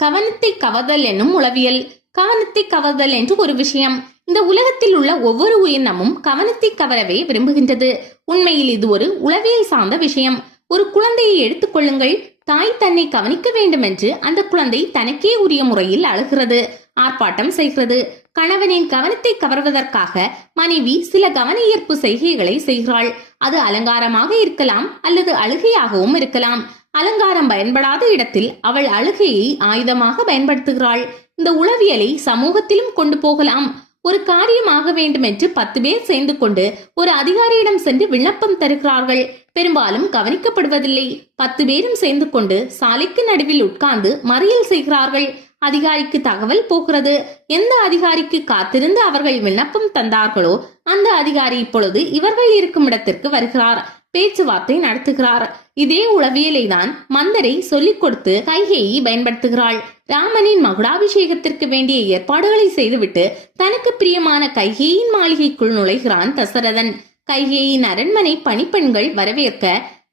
கவனத்தை கவர்தல் என்னும் உளவியல். கவனத்தை கவர்தல் என்று ஒரு விஷயம். இந்த உலகத்தில் உள்ள ஒவ்வொரு உயிரினமும் கவனத்தை கவரவே விரும்புகின்றது. உண்மையில் இது ஒரு உளவியல் சார்ந்த விஷயம். ஒரு குழந்தையை எடுத்துக் கொள்ளுங்கள். தாய் தன்னை கவனிக்க வேண்டும் என்று அந்த குழந்தை தனக்கே உரிய முறையில் அழுகிறது, ஆர்ப்பாட்டம் செய்கிறது. கணவனின் கவனத்தை கவர்வதற்காக மனைவி சில கவன ஈர்ப்பு செய்கைகளை செய்கிறாள். அது அலங்காரமாக இருக்கலாம் அல்லது அழுகையாகவும் இருக்கலாம். அலங்காரம் பயன்படாத இடத்தில் அவள் அழுகையை ஆயுதமாக பயன்படுத்துகிறாள். இந்த உளவியலை சமூகத்திலும் கொண்டு போகலாம். ஒரு காரியமாக வேண்டும் என்று 10 பேர் சேர்ந்து கொண்டு ஒரு அதிகாரியிடம் சென்று விண்ணப்பம் தருகிறார்கள். பெரும்பாலும் கவனிக்கப்படுவதில்லை. 10 பேரும் சேர்ந்து கொண்டு சாலைக்கு நடுவில் உட்கார்ந்து மறியல் செய்கிறார்கள். அதிகாரிக்கு தகவல் போகிறது. எந்த அதிகாரிக்கு காத்திருந்து அவர்கள் விண்ணப்பம் தந்தார்களோ அந்த அதிகாரி இப்பொழுது இவர்கள் இருக்கும் இடத்திற்கு வருகிறார், பேச்சுவார்த்தை நடத்துகிறார். இதே உளவியலை தான் மந்தரை சொல்லிக் கொடுத்து கைகேயி பயன்படுத்துகிறாள். ராமனின் மகுடாபிஷேகத்திற்கு வேண்டிய ஏற்பாடுகளை செய்துவிட்டு தனக்கு பிரியமான கைகேயின் மாளிகைக்குள் நுழைகிறான் தசரதன். கைகேயின் அரண்மனை பணிப்பெண்கள் வரவேற்க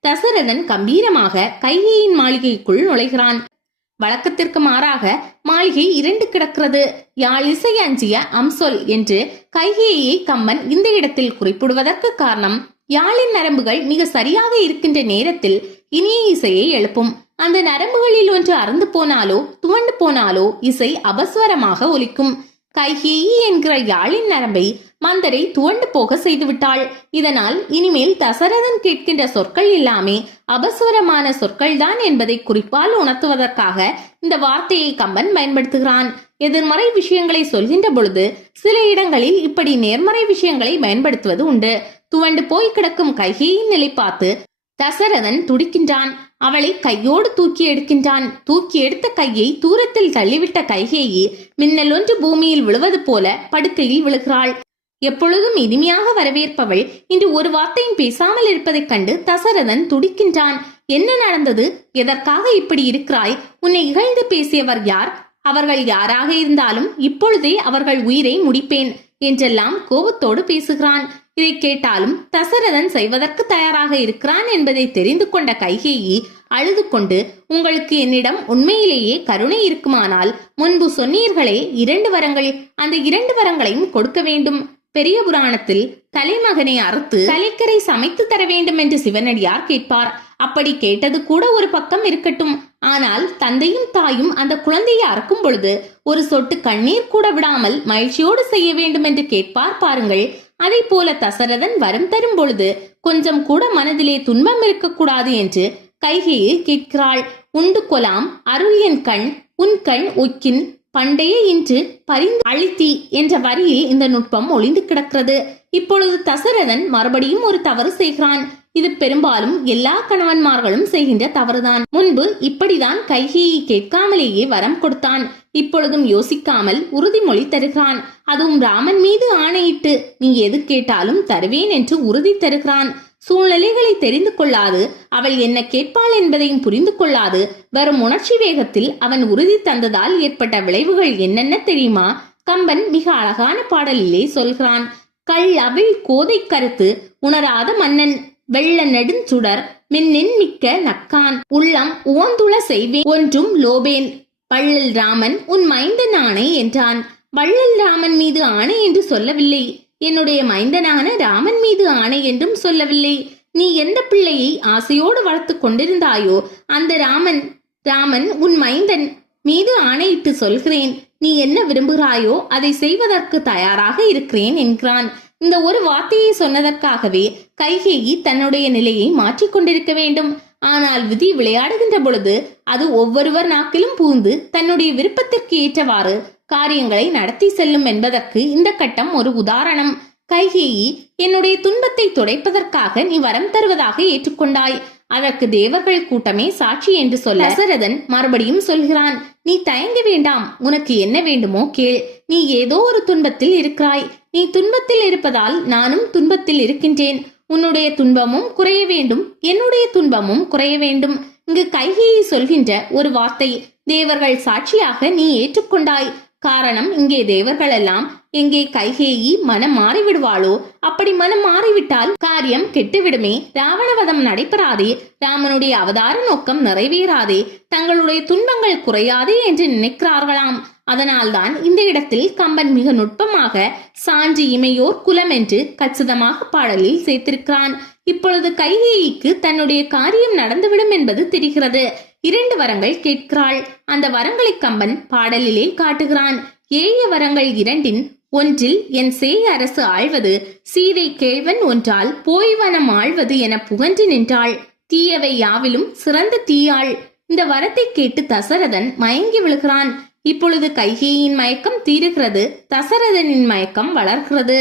தசரதன் கம்பீரமாக கைகேயின் மாளிகைக்குள் நுழைகிறான். வழக்கத்திற்கு மாறாக மாளிகை 2 கிடக்கிறது. யாழ் இசை அஞ்சிய அம்சொல் என்று கைகேயை கம்பன் இந்த இடத்தில் குறிப்பிடுவதற்கு காரணம், யாழின் நரம்புகள் மிக சரியாக இருக்கின்ற நேரத்தில் இனிய இசையை எழுப்பும். அந்த நரம்புகளில் ஒன்று அறுந்து போனாலோ துவண்டு போனாலோ இசை அபஸ்வரமாக ஒலிக்கும். கைகேயி என்கிற யாழின் நரம்பை மந்தரை துவண்டு போக செய்துவிட்டாள். இதனால் இனிமேல் தசரதன் கேட்கின்ற சொற்கள் எல்லாமே அபஸ்வரமான சொற்கள் தான் என்பதை குறிப்பால் உணர்த்துவதற்காக இந்த வார்த்தையை கம்பன் பயன்படுத்துகிறான். எதிர்மறை விஷயங்களை சொல்கின்ற பொழுது சில இடங்களில் இப்படி நேர்மறை விஷயங்களை பயன்படுத்துவது உண்டு. துவண்டு போய் கிடக்கும் கைகேயின் நிலை பார்த்து தசரதன் துடிக்கின்றான். அவளை கையோடு தூக்கி எடுக்கின்றான். தூக்கி எடுத்த கையை தூரத்தில் தள்ளிவிட்ட கைகேயி மின்னல் ஒன்று பூமியில் விழுவது போல படுக்கையில் விழுகிறாள். எப்பொழுதும் இனிமையாக வரவேற்பவள் இன்று ஒரு வார்த்தையும் பேசாமல் இருப்பதைக் கண்டு தசரதன் துடிக்கின்றான். என்ன நடந்தது? எதற்காக இப்படி இருக்கிறாய்? உன்னை இகழ்ந்து பேசியவர் யார்? அவர்கள் யாராக இருந்தாலும் இப்பொழுதே அவர்கள் உயிரை முடிப்பேன் என்றெல்லாம் கோபத்தோடு பேசுகிறான். இதை கேட்டாலும் தசரதன் செய்வதற்கு தயாராக இருக்கிறான் என்பதை தெரிந்து கொண்ட கைகேயி அழுது கொண்டு, உங்களுக்கு என்னிடம் உண்மையிலேயே கருணை இருக்குமானால் முன்பு சொன்னீர்களே 2 வரங்கள், அந்த 2 வரங்களையும் கொடுக்க வேண்டும். பெரிய புராணத்தில் தலைமகனை அறுத்து தலைக்கரை சமைத்து தர வேண்டும் என்று சிவனடியார் கேட்பார். அப்படி கேட்டது கூட ஒரு பக்கம் இருக்கட்டும். ஆனால் தந்தையும் தாயும் அந்த குழந்தையை அறுக்கும் பொழுது ஒரு சொட்டு கண்ணீர் கூட விடாமல் மகிழ்ச்சியோடு செய்ய வேண்டும் என்று கேட்பார் பாருங்கள். அதை போல தசரதன் வரம் தரும் பொழுது கொஞ்சம் கூட மனதிலே துன்பம் இருக்கக்கூடாது என்று கைகேயை கேட்கிறாள். உண்டு கொலாம் அருள் என் கண் உன் கண் ஒக்கின் பண்டைய இன்று பரிந்து அழித்தி என்ற வரியில் இந்த நுட்பம் ஒளிந்து கிடக்கிறது. இப்பொழுது தசரதன் மறுபடியும் ஒரு தவறு செய்கிறான். இது பெரும்பாலும் எல்லா கணவன்மார்களும் செய்கின்ற தவறுதான். முன்பு இப்படிதான் கைகேயை கேட்காமலேயே வரம் கொடுத்தான். இப்பொழுதும் யோசிக்காமல் உறுதிமொழி தருகிறான். அதுவும் ராமன் மீது ஆணையிட்டு நீ எது கேட்டாலும் தருவேன் என்று உறுதி தருகிறான். சூழ்நிலைகளை தெரிந்து கொள்ளாது, அவள் என்ன கேட்பாள் என்பதையும் புரிந்து கொள்ளாது, வரும் உணர்ச்சி வேகத்தில் அவன் உறுதி தந்ததால் ஏற்பட்ட விளைவுகள் என்னென்ன தெரியுமா? கம்பன் மிக அழகான பாடலிலே சொல்கிறான். கள் அவிழ் கோதை கருத்து உணராத மன்னன் வெள்ள நெடுஞ்சுடர் மின்னின் மிக்க நக்கான் உள்ளம் உவந்துள செய்வேன் ஒன்றும் லோபேன் வள்ளல் ராமன் உன் மைந்தன் ஆணை என்றான். வள்ளல் ராமன் மீது ஆணை என்று சொல்லவில்லை. என்னுடைய மைந்தனான ராமன் மீது ஆணை என்றும் சொல்லவில்லை. நீ எந்த பிள்ளையை ஆசையோடு வளர்த்து கொண்டிருந்தாயோ அந்த ராமன் உன் மைந்தன் மீது ஆணையிட்டு சொல்கிறேன். நீ என்ன விரும்புகிறாயோ அதை செய்வதற்கு தயாராக இருக்கிறேன் என்கிறான். இந்த ஒரு வார்த்தையை சொன்னதற்காகவே கைகேயி தன்னுடைய நிலையை மாற்றிக்கொண்டிருக்க வேண்டும். ஆனால் விதி விளையாடுகின்ற பொழுது அது ஒவ்வொருவர் நாக்கிலும் பூந்து தன்னுடைய விருப்பத்திற்கு ஏற்றவாறு காரியங்களை நடத்தி செல்லும் என்பதற்கு இந்த கட்டம் ஒரு உதாரணம். கைகேயி, என்னுடைய துன்பத்தை துடைப்பதற்காக நீ வரம் தருவதாக ஏற்றுக்கொண்டாய். அதற்கு தேவர்கள் கூட்டமே சாட்சி என்று சொல்ல தசரதன் மறுபடியும் சொல்கிறான். நீ தயங்க வேண்டாம், உனக்கு என்ன வேண்டுமோ கேள். நீ ஏதோ ஒரு துன்பத்தில் இருக்கிறாய். நீ துன்பத்தில் இருப்பதால் நானும் துன்பத்தில் இருக்கின்றேன். உன்னுடைய துன்பமும் குறைய வேண்டும், என்னுடைய துன்பமும் குறைய வேண்டும். இங்கு கைகேயி சொல்கின்ற ஒரு வார்த்தை தேவர்கள் சாட்சியாக நீ ஏற்றுக்கொண்டாய். காரணம் இங்கே தேவர்கள் எல்லாம் எங்கே கைகேயி மனம் மாறிவிடுவாளோ? அப்படி மனம் மாறிவிட்டால் காரியம் கெட்டுவிடுமே. ராவணவதம் நடைபெறாதே, ராமனுடைய அவதார நோக்கம் நிறைவேறாதே, தங்களுடைய துன்பங்கள் குறையாதே என்று நினைக்கிறார்களாம். அதனால்தான் இந்த இடத்தில் கம்பன் மிக நுட்பமாக சாஞ்சி இமையோர் குலம் என்று கச்சிதமாக பாடலில் சேர்த்திருக்கிறான். இப்பொழுது கைகேயிக்கு தன்னுடைய காரியம் நடந்துவிடும் என்பது தெரிகிறது. 2 வரங்கள் கேட்கிறாள். அந்த வரங்களை கம்பன் பாடலிலே காட்டுகிறான். ஏய வரங்கள் 2 ஒன்றில் என் சேய் அரசு ஆழ்வது, சீதை கேள்வன் ஒன்றால் போய்வனம் ஆழ்வது என புகன்று நின்றாள். தீயவை யாவிலும் சிறந்த தீயாள். இந்த வரத்தை கேட்டு தசரதன் மயங்கி விழுகிறான். இப்பொழுது கைகேயின் மயக்கம் தீருகிறது, தசரதனின் மயக்கம் வளர்கிறது.